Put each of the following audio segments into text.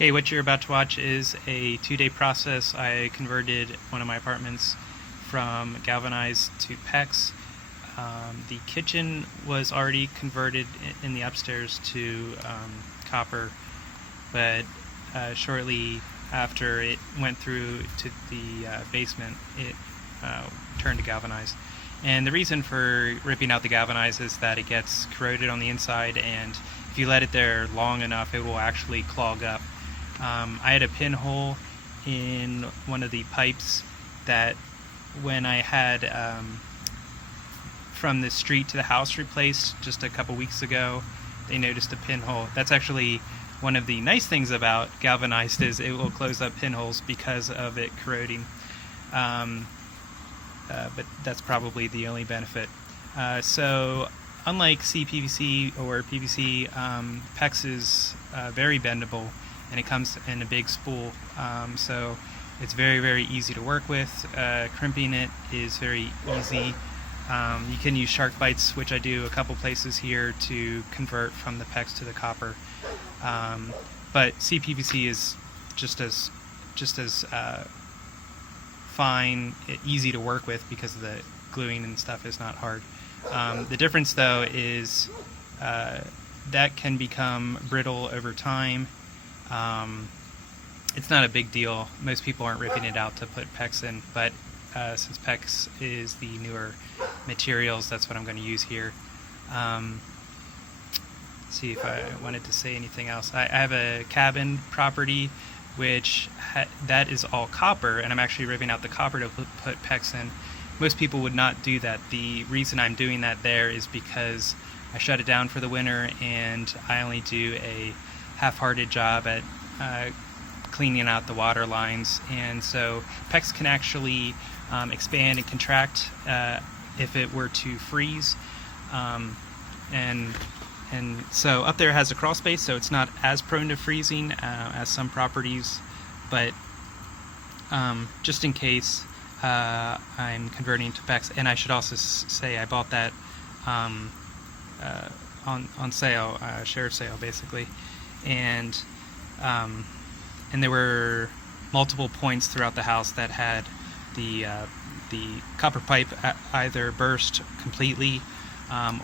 Okay, what you're about to watch is a 2-day process. I converted one of my apartments from galvanized to PEX. The kitchen was already converted in the upstairs to copper, but shortly after it went through to the basement, it turned to galvanized. And the reason for ripping out the galvanized is that it gets corroded on the inside, and if you let it there long enough, it will actually clog up. I had a pinhole in one of the pipes that when I had from the street to the house replaced just a couple weeks ago, they noticed a pinhole. That's actually one of the nice things about galvanized, is it will close up pinholes because of it corroding. But that's probably the only benefit. So unlike CPVC or PVC, PEX is very bendable, and it comes in a big spool, so it's very easy to work with. Crimping it is very easy. You can use shark bites, which I do a couple places here, to convert from the PEX to the copper. But CPVC is just as fine, easy to work with because the gluing and stuff is not hard. The difference though is that can become brittle over time. It's not a big deal. Most people aren't ripping it out to put PEX in, but since PEX is the newer materials, that's what I'm going to use here. See if I wanted to say anything else. I have a cabin property which that is all copper, and I'm actually ripping out the copper to put PEX in. Most people would not do that. The reason I'm doing that there is because I shut it down for the winter, and I only do a half-hearted job at cleaning out the water lines, and so PEX can actually expand and contract if it were to freeze, and so up there has a crawl space, so it's not as prone to freezing as some properties, but just in case, I'm converting to PEX. And I should also say I bought that on sale, share sale basically, and there were multiple points throughout the house that had the copper pipe either burst completely,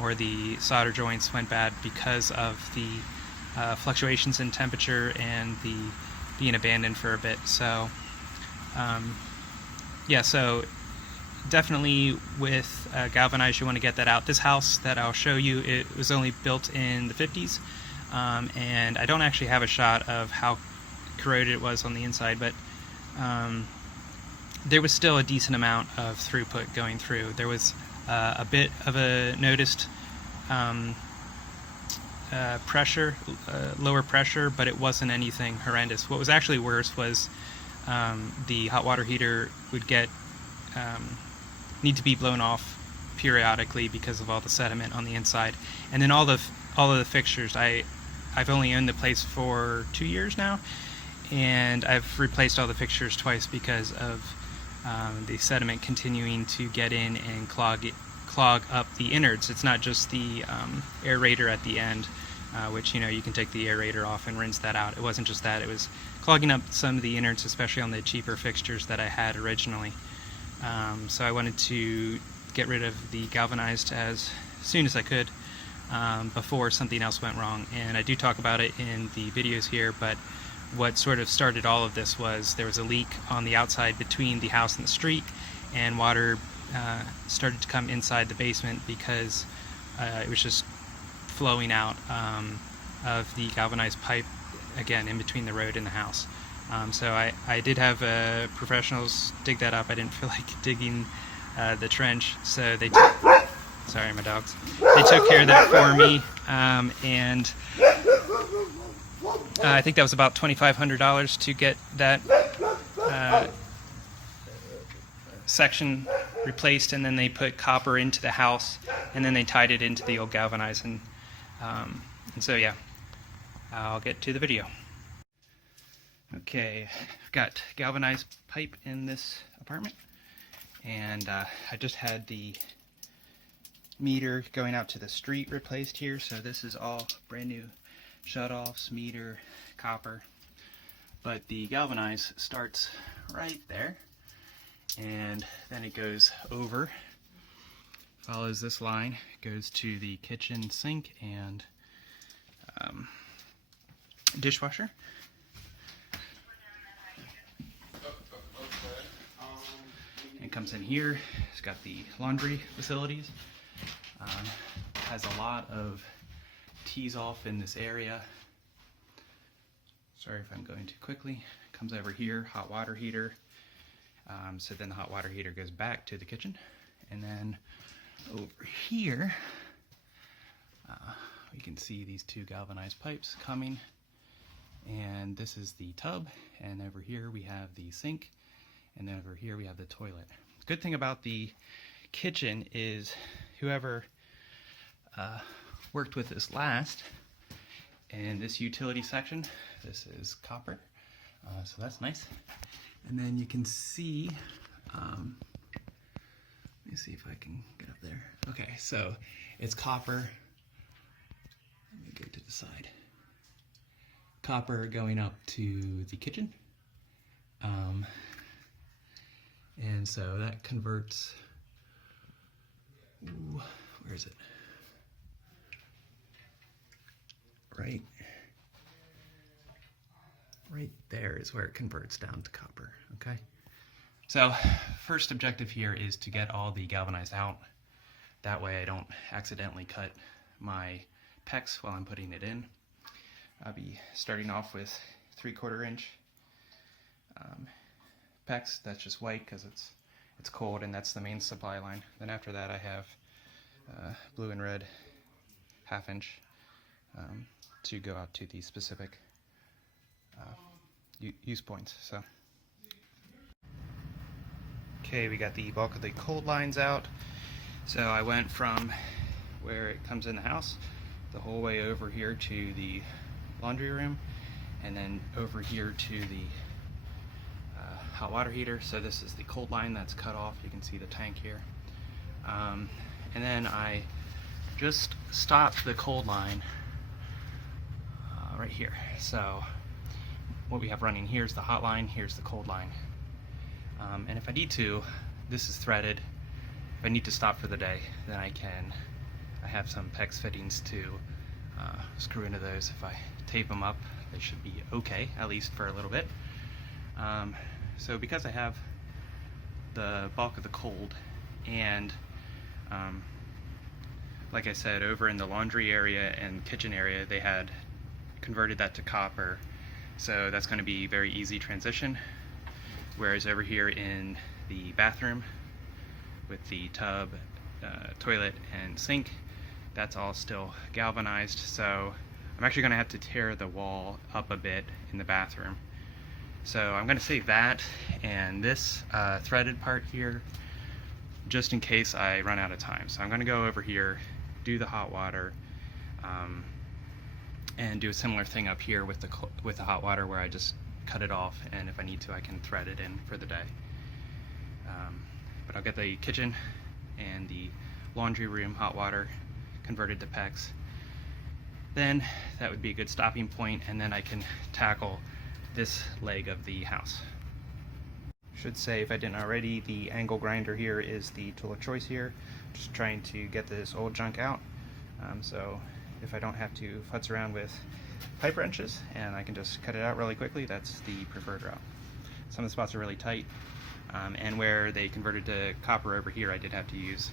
or the solder joints went bad because of the fluctuations in temperature and the being abandoned for a bit. So yeah, so definitely with galvanized, you want to get that out. This house that I'll show you, it was only built in the 50s, and I don't actually have a shot of how corroded it was on the inside, but there was still a decent amount of throughput going through. There was a bit of a noticed pressure, lower pressure, but it wasn't anything horrendous. What was actually worse was the hot water heater would need to be blown off periodically because of all the sediment on the inside. And then all of the fixtures, I've only owned the place for 2 years now, and I've replaced all the fixtures twice because of the sediment continuing to get in and clog up the innards. It's not just the aerator at the end, which, you can take the aerator off and rinse that out. It wasn't just that, it was clogging up some of the innards, especially on the cheaper fixtures that I had originally. So I wanted to get rid of the galvanized as soon as I could, before something else went wrong. And I do talk about it in the videos here, but what sort of started all of this was there was a leak on the outside between the house and the street, and water started to come inside the basement because it was just flowing out of the galvanized pipe, again, in between the road and the house. So I did have professionals dig that up. I didn't feel like digging the trench, so they took, sorry, my dogs. They took care of that for me, and I think that was about $2,500 to get that section replaced, and then they put copper into the house, and then they tied it into the old galvanized, and so yeah, I'll get to the video. Okay, I've got galvanized pipe in this apartment, and I just had the meter going out to the street replaced here, so this is all brand new shutoffs, meter, copper. But the galvanized starts right there, and then it goes over, follows this line, goes to the kitchen sink and dishwasher. And it comes in here. It's got the laundry facilities. Has a lot of tees off in this area. Sorry if I'm going too quickly. Comes over here, hot water heater. So then the hot water heater goes back to the kitchen. And then over here, we can see these two galvanized pipes coming. And this is the tub. And over here we have the sink. And then over here we have the toilet. The good thing about the kitchen is whoever worked with this last, in this utility section, this is copper, so that's nice. And then you can see, let me see if I can get up there. Okay, so it's copper. Let me go to the side. Copper going up to the kitchen. And so that converts, ooh, where is it? Right there is where it converts down to copper, okay? So first objective here is to get all the galvanized out. That way I don't accidentally cut my PEX while I'm putting it in. I'll be starting off with 3/4 inch PEX. That's just white because it's cold, and that's the main supply line. Then after that I have blue and red 1/2 inch to go out to the specific use points. So, okay, we got the bulk of the cold lines out. So I went from where it comes in the house the whole way over here to the laundry room, and then over here to the hot water heater. So this is the cold line that's cut off. You can see the tank here. And then I just stopped the cold line right here. So what we have running here is the hot line, here's the cold line. And if I need to, this is threaded. If I need to stop for the day, then I have some PEX fittings to screw into those. If I tape them up, they should be okay, at least for a little bit. So because I have the bulk of the cold, and like I said, over in the laundry area and kitchen area, they had converted that to copper, so that's going to be very easy transition. Whereas over here in the bathroom with the tub, toilet, and sink, that's all still galvanized. So I'm actually going to have to tear the wall up a bit in the bathroom. So I'm going to save that and this threaded part here just in case I run out of time. So I'm going to go over here, do the hot water, and do a similar thing up here with the hot water, where I just cut it off, and if I need to I can thread it in for the day. But I'll get the kitchen and the laundry room hot water converted to PEX. Then that would be a good stopping point, and then I can tackle this leg of the house. Should say, if I didn't already, the angle grinder here is the tool of choice here. Just trying to get this old junk out. So if I don't have to futz around with pipe wrenches and I can just cut it out really quickly, that's the preferred route. Some of the spots are really tight, and where they converted to copper over here, I did have to use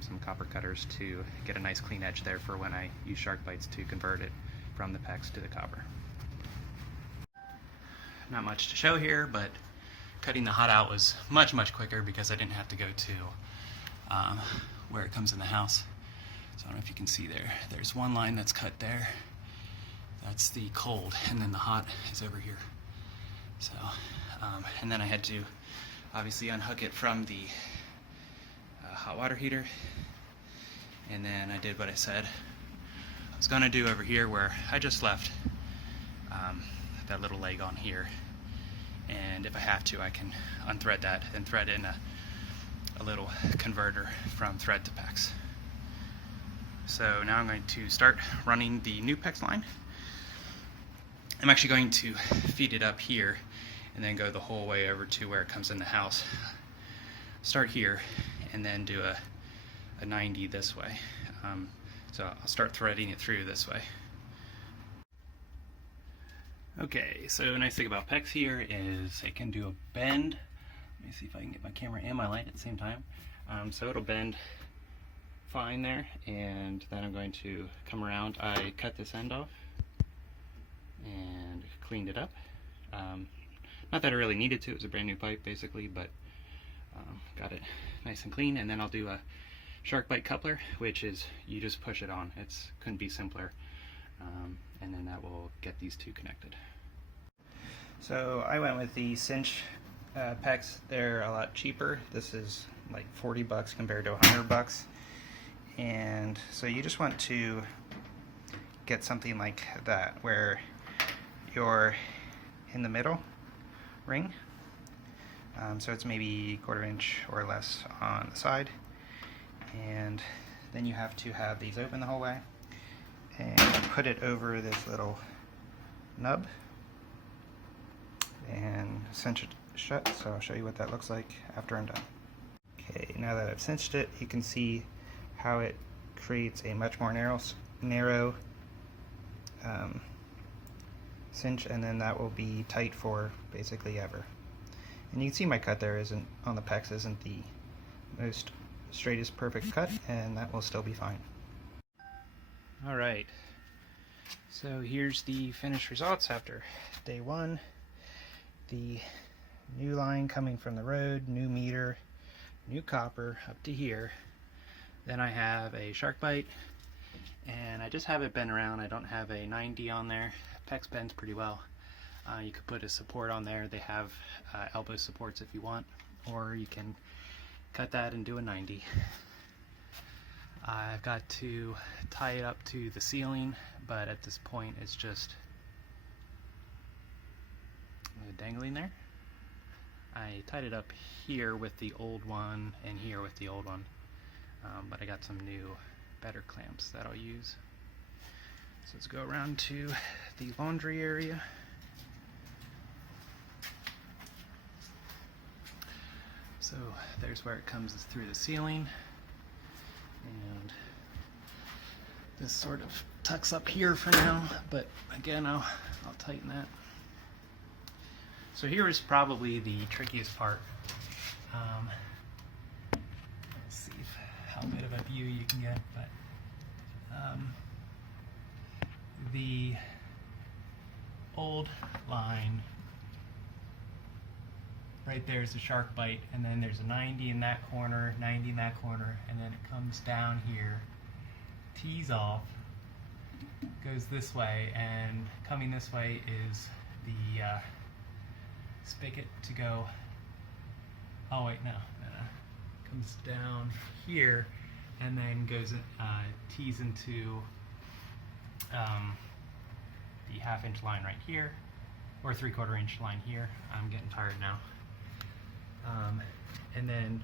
some copper cutters to get a nice clean edge there for when I use shark bites to convert it from the PEX to the copper. Not much to show here, but cutting the hot out was much quicker because I didn't have to go to where it comes in the house. So I don't know if you can see there. There's one line that's cut there. That's the cold, and then the hot is over here. So, and then I had to obviously unhook it from the hot water heater. And then I did what I said I was gonna do over here, where I just left that little leg on here. And if I have to, I can unthread that and thread in a little converter from thread to PEX. So now I'm going to start running the new PEX line. I'm actually going to feed it up here and then go the whole way over to where it comes in the house. Start here and then do a 90 this way. So I'll start threading it through this way. Okay, so a nice thing about PEX here is it can do a bend. Let me see if I can get my camera and my light at the same time. So it'll bend fine there, and then I'm going to come around. I cut this end off and cleaned it up. Not that I really needed to, it was a brand new pipe basically, but got it nice and clean. And then I'll do a shark bite coupler, which is you just push it on. It's couldn't be simpler. And then that will get these two connected. So I went with the cinch PEX. They're a lot cheaper. This is like 40 bucks compared to 100 bucks. And so you just want to get something like that where you're in the middle ring. So it's maybe 1/4 inch or less on the side. And then you have to have these open the whole way and put it over this little nub and cinch it shut. So I'll show you what that looks like after I'm done. Okay, now that I've cinched it, you can see how it creates a much more narrow cinch, and then that will be tight for basically ever. And you can see my cut there isn't on the PEX isn't the most straightest perfect cut, and that will still be fine. Alright, so here's the finished results after day one. The new line coming from the road, new meter, new copper up to here. Then I have a shark bite, and I just have it bent around. I don't have a 90 on there. PEX bends pretty well. You could put a support on there. They have elbow supports if you want, or you can cut that and do a 90. I've got to tie it up to the ceiling, but at this point it's just dangling there. I tied it up here with the old one and here with the old one, but I got some new, better clamps that I'll use. So let's go around to the laundry area. So there's where it comes through the ceiling, and this sort of tucks up here for now, but again I'll tighten that. So here is probably the trickiest part. Let's see how good of a view you can get, but the old line right there is a shark bite, and then there's a 90 in that corner, 90 in that corner, and then it comes down here, tees off, goes this way, and coming this way is the spigot to go, oh wait, no, comes down here and then goes, tees into the 1/2 inch line right here, or 3/4 inch line here. I'm getting tired now. And then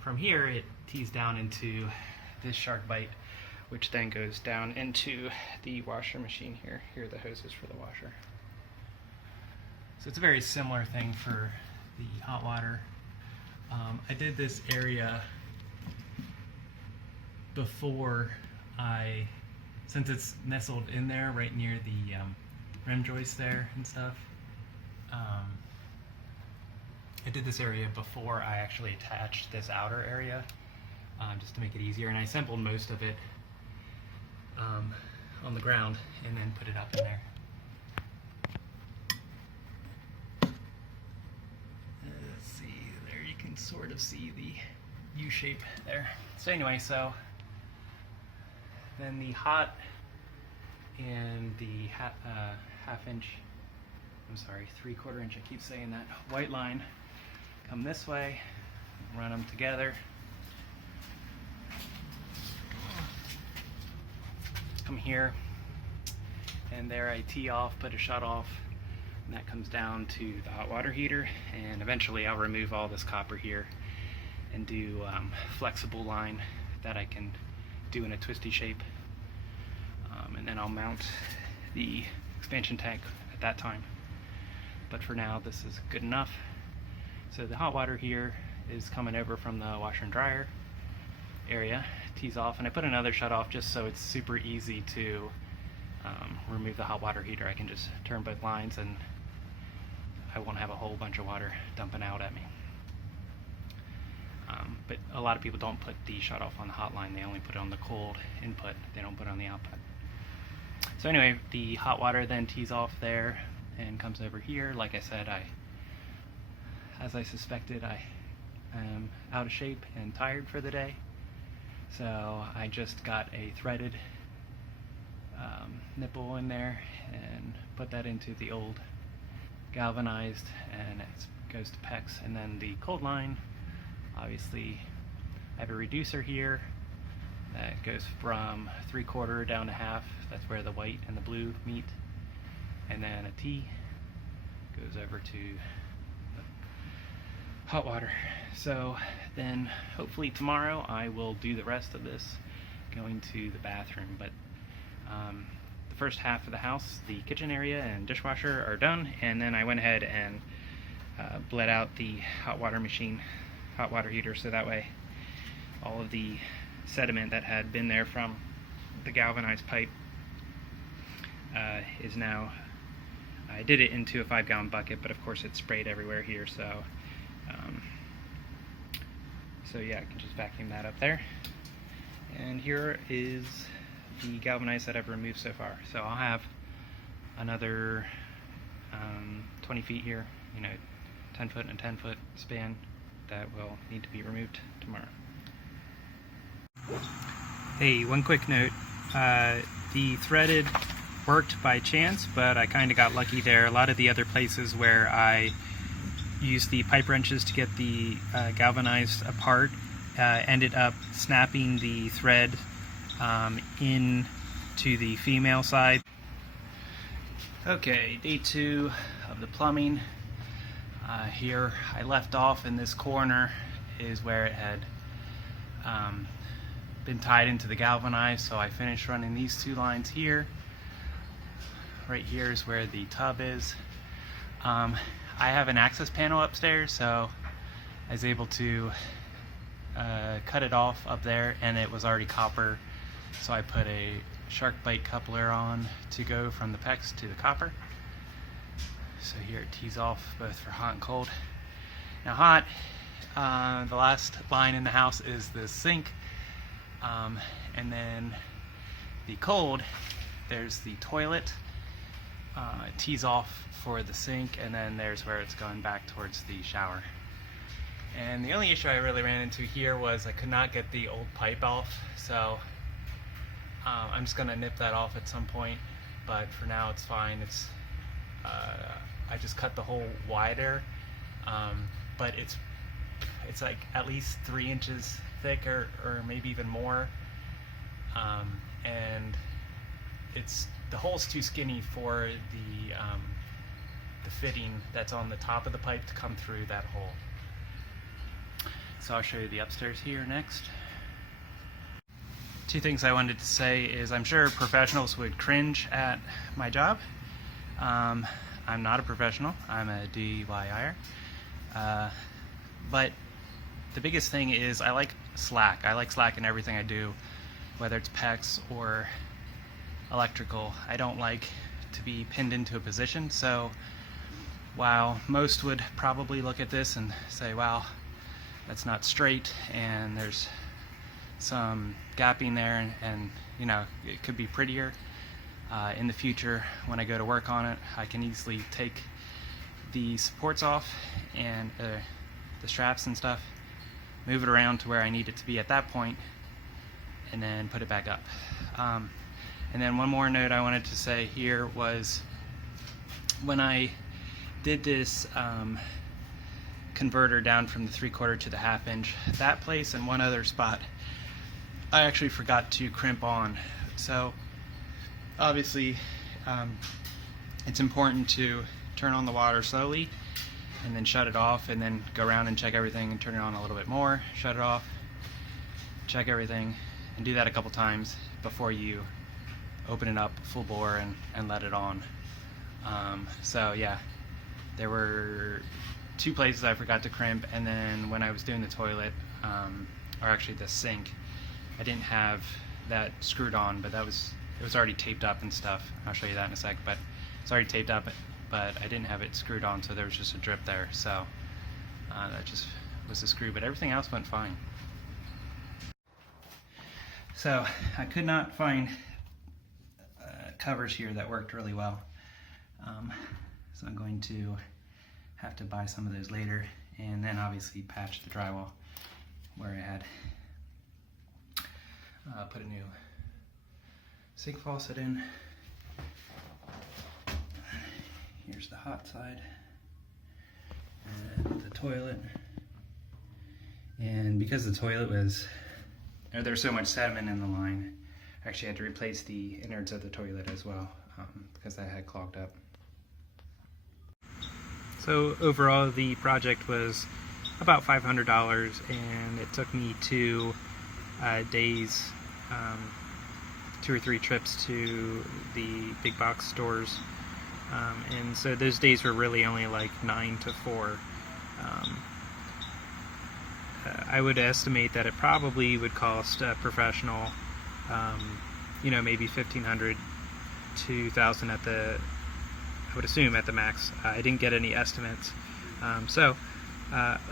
from here it tees down into this shark bite, which then goes down into the washer machine here. Here are the hoses for the washer. So it's a very similar thing for the hot water. I did this area before since it's nestled in there right near the rim joist there and stuff. I did this area before I actually attached this outer area, just to make it easier, and I assembled most of it on the ground and then put it up in there. Let's see, there you can sort of see the U shape there. So anyway, so then the hot and the 1/2 inch, I'm sorry, 3/4 inch, I keep saying that, white line come this way, run them together, come here, and there I tee off, put a shut off, and that comes down to the hot water heater, and eventually I'll remove all this copper here and do flexible line that I can do in a twisty shape, and then I'll mount the expansion tank at that time. But for now, this is good enough. So the hot water here is coming over from the washer and dryer area, tees off, and I put another shut off just so it's super easy to remove the hot water heater. I can just turn both lines and I won't have a whole bunch of water dumping out at me. But a lot of people don't put the shut off on the hot line, they only put it on the cold input, they don't put it on the output. So anyway, the hot water then tees off there and comes over here. Like I said, as I suspected, I am out of shape and tired for the day. So I just got a threaded nipple in there and put that into the old galvanized, and it goes to PEX. And then the cold line, obviously I have a reducer here that goes from 3/4 down to half. That's where the white and the blue meet. And then a T goes over to the hot water. So then hopefully tomorrow I will do the rest of this going to the bathroom. But the first half of the house, the kitchen area and dishwasher, are done, and then I went ahead and bled out the hot water heater, so that way all of the sediment that had been there from the galvanized pipe is now, I did it into a 5-gallon bucket, but of course it sprayed everywhere here, so yeah, I can just vacuum that up there. And here is the galvanized that I've removed so far. So I'll have another 20 feet here, 10 foot and 10 foot span that will need to be removed tomorrow. Hey, one quick note. The threaded worked by chance, but I kind of got lucky there. A lot of the other places where I used the pipe wrenches to get the galvanized apart ended up snapping the thread in to the female side. Okay, day 2 of the plumbing. Here I left off in this corner is where it had been tied into the galvanized, so I finished running these 2 lines here. Right here is where the tub is. I have an access panel upstairs, so I was able to cut it off up there, and it was already copper, so I put a shark bite coupler on to go from the PEX to the copper. So here it tees off both for hot and cold. Now hot, the last line in the house is the sink, and then the cold, there's the toilet. It tees off for the sink, and then there's where it's going back towards the shower. And the only issue I really ran into here was I could not get the old pipe off, so I'm just gonna nip that off at some point, but for now it's fine. It's I just cut the hole wider, but it's like at least 3 inches thick, or maybe even more, and the hole's too skinny for the fitting that's on the top of the pipe to come through that hole. So I'll show you the upstairs here next. 2 things I wanted to say is I'm sure professionals would cringe at my job. I'm not a professional, I'm a DIYer. But the biggest thing is I like slack. I like slack in everything I do, whether it's PEX or electrical. I don't like to be pinned into a position, so while most would probably look at this and say, wow, that's not straight and there's some gapping there, and it could be prettier in the future when I go to work on it, I can easily take the supports off and the straps and stuff, move it around to where I need it to be at that point, and then put it back up. And then one more note I wanted to say here was when I did this converter down from the 3/4 to the 1/2 inch, that place and one other spot I actually forgot to crimp on. So obviously it's important to turn on the water slowly and then shut it off, and then go around and check everything and turn it on a little bit more, shut it off, check everything, and do that a couple times before you open it up full bore and let it on So yeah, there were 2 places I forgot to crimp, and then when I was doing the toilet, or actually the sink, I didn't have that screwed on, but it was already taped up and stuff. I'll show you that in a sec, but it's already taped up, but I didn't have it screwed on, so there was just a drip there. So that just was the screw, but everything else went fine. So I could not find covers here that worked really well. So I'm going to have to buy some of those later, and then obviously patch the drywall where I had put a new sink faucet in. Here's the hot side and the toilet. And because the toilet was, there was so much sediment in the line, I actually had to replace the innards of the toilet as well, because that had clogged up. So overall the project was about $500, and it took me 2 days, 2 or 3 trips to the big box stores, and so those days were really only like 9 to 4. I would estimate that it probably would cost a professional, you know, maybe $1,500 to $2,000 at the, I would assume, at the max. I didn't get any estimates. So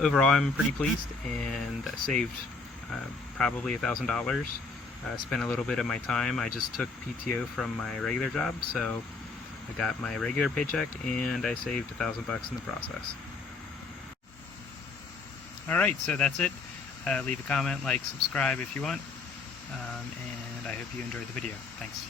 overall I'm pretty pleased, and saved probably $1,000. Spent a little bit of my time. I just took PTO from my regular job, so I got my regular paycheck and I saved $1,000 in the process. Alright, so that's it. Leave a comment, like, subscribe if you want, and I hope you enjoyed the video. Thanks.